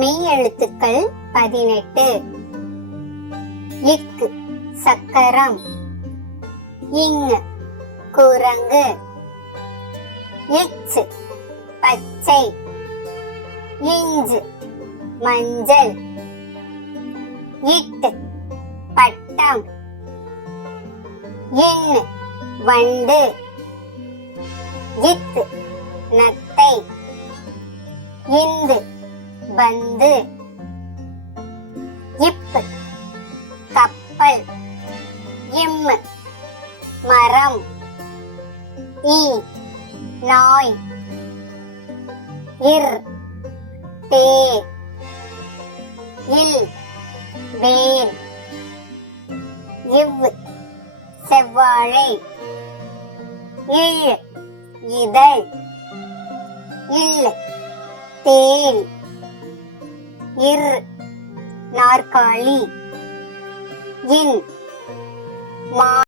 மெய் எழுத்துக்கள் 18. இக் சக்கரம், இங் குரங்கு, இச் பச்சை, இஞ்ச் மஞ்சள், இட் பட்டம், இன் வண்டு, இத் நத்தை, இந்து பந்து, இப் கப்பல், இம் மரம், இ நாய், இர் தேர், இல் வேல், இவ் செவ்வாழை, இழ் இதழ், இல் தேன், இர் நாற்காலி, இன் மா